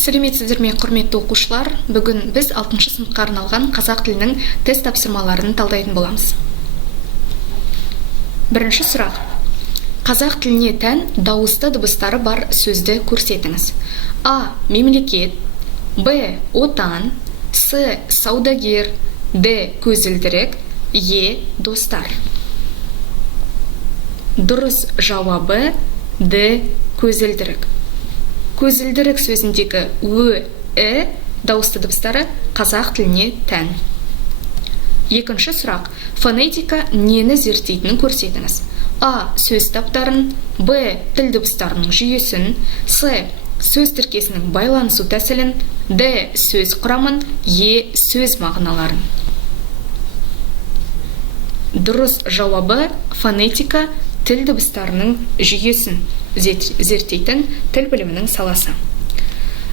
Сәлеметсіздер ме, құрметті оқушылар? Бүгін біз 6-шы сыныпқа арналған қазақ тілінің тест тапсырмаларын талдайтын боламыз. Бірінші сұрақ. Қазақ тіліне тән дауысты дыбыстары бар сөзді көрсетіңіз. А. Мемлекет. Б. Отан. С. Саудагер. Д. Көзілдірік. Е. Достар. Дұрыс жауабы Д. Көзілдірік. Көзілдірік сөзіндегі Ö, Ö дауысты дыбыстары қазақ тіліне тән. Екінші сұрақ. Фонетика нені зерттейтінін көрсетіңіз. А. Сөз таптарын. Б. Тіл дыбыстарының жүйесін. С. Сөз тіркесінің байланысу тәсілін. Д. Сөз құрамын. Е. Сөз мағыналарын. Дұрыс жауабы фонетика тіл дыбыстарының жүйесін зерттейтін тіл білімінің саласы.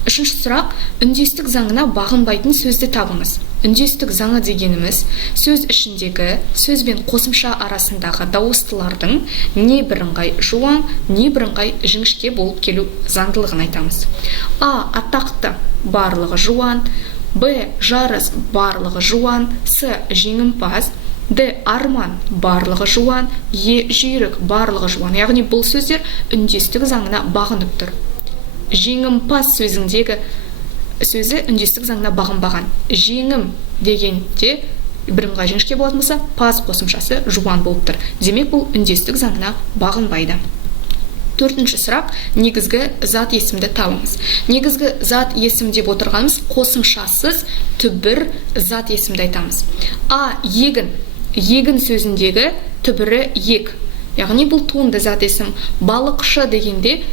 Үшінші сұрақ. Үндестік заңына бағынбайтын сөзді табыңыз. Үндестік заңы дегеніміз сөз ішіндегі сөз бен қосымша арасындағы дауыстылардың не бірыңғай жуан, не бірыңғай жіңішке болып келу заңдылығын айтамыз. А. Атақты барлығы жуан. Б. Жарыс барлығы жуан. С. Жеңімпаз. Д. Арман барлығы жуан. Е. Жүйрік барлығы жуан. Яғни бұл сөздер үндестік заңына бағынып тұр. Жеңімпаз сөзіндегі сөзі үндестік заңына бағынбаған. Жеңім дегенде бірыңғай жіңішке болатын болса, паз қосымшасы жуан болып тұр. Демек бұл үндестік заңына бағынбайды. Төртінші сұрақ. Негізгі зат есімді табыңыз. Негізгі зат есім деп отырғанымыз қосымшасыз түбір зат есімді айтамыз. А. Егін. Егін сөзіндегі түбірі ек. Яғни бұл туынды зат есім. Балықшы дегенде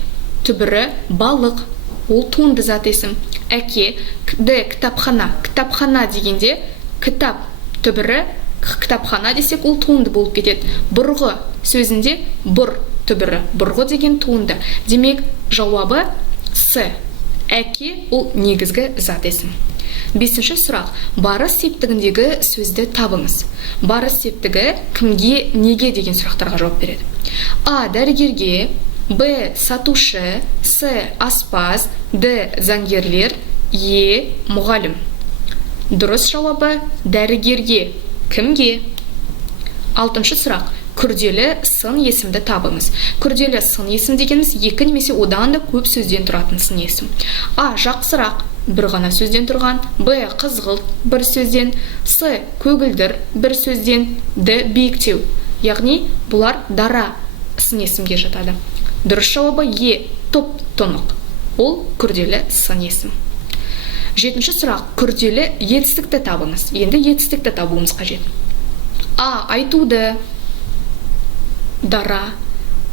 түбірі балық. Ол туынды зат есім. Әке. Д. Кітапхана. Кітапхана дегенде кітап түбірі кітапхана десек ол туынды болып кетеді. Бұрғы сөзінде бұр түбірі. Бұрғы деген туынды. Демек жауабы С. Әке ол негізгі зат есім. Бесінші сұрақ. Барыс септігіндегі сөзді табыңыз. Барыс септігі кімге, неге деген сұрақтарға жауап береді. А. Дәрігерге. Б. Сатушы. С. Аспаз. Д. Заңгерлер. Е. Мұғалім. Дұрыс жауабы дәрігерге. Кімге? Алтыншы сұрақ. Күрделі сын есімді табыңыз. Күрделі сын есім дегеніміз екі немесе одан да көп сөзден тұратын сын есім. А. Жақсырақ бір ғана сөзден тұрған. Б. Қызғылт бір сөзден. С. Көгілдір бір сөзден. Д. Биіктеу. Яғни бұлар дара сын есімге жатады. Дұрыс жауабы Е. Топ-тонық. Ол күрделі сын есім. Жетінші сұрақ. Күрделі етістікті табыңыз. Енді етістікті табуымыз қажет. А. Айтуды. Дара.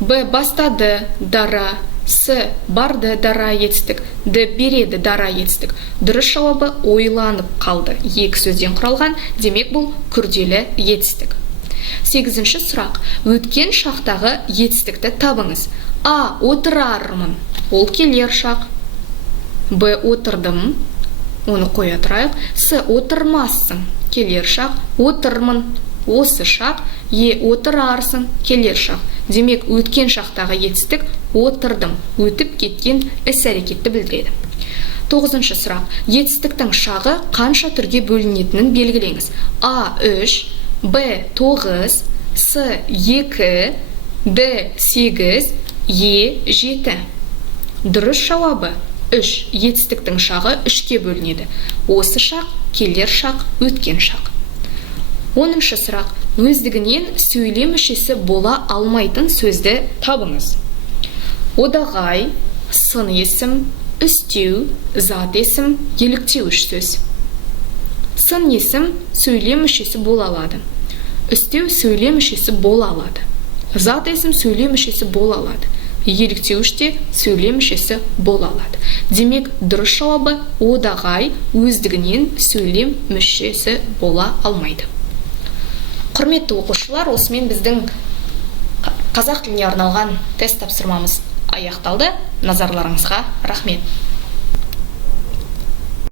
Б. Бастады. Дара. С. Барды. Дара етістік. Д. Береді. Дара етістік. Дұрыс жауабы ойланып қалды. Екі сөзден құралған. Демек бұл күрделі етістік. Сегізінші сұрақ. Өткен шақтағы етістікті табыңыз. А. Отырармын. Ол келер шақ. Б. Отырдым. Оны қоя тұрайық. С. Отырмассың. Келер шақ. Отырмын. Осы шақ. Е. Отырарсың. Келер шақ. Демек өткен шақтағы етістік отырдым. Өтіп кеткен іс-әрекетті білдіреді. Тоғызыншы сұрақ. Етістіктің шағы қанша түрге бөлінетінін белгілеңіз. А. 3. Б. 9. С. 2. Д. 8. Е. 7. Дұрыс жауабы 3. Етістіктің шағы 3-ке бөлінеді. Осы шақ, келер шақ, өткен шақ. 10-шы сұрақ. Өздігінен сөйлем мүшесі бола алмайтын сөзді табыңыз. Одағай, сын есім, үстеу, зат есім, еліктеуіш сөз. Сын есім сөйлем мүшесі бола алады. Үстеу сөйлем мүшесі бола алады. Зат есім сөйлем мүшесі бола алады. Еліктеуіш те сөйлем мүшесі бола алады. Демек дұрыс жауабы одағай өздігінен сөйлем мүшесі бола алмайды. Құрметті оқушылар, осымен біздің қазақ тіліне арналған тест тапсырмамыз аяқталды. Назарларыңызға рахмет.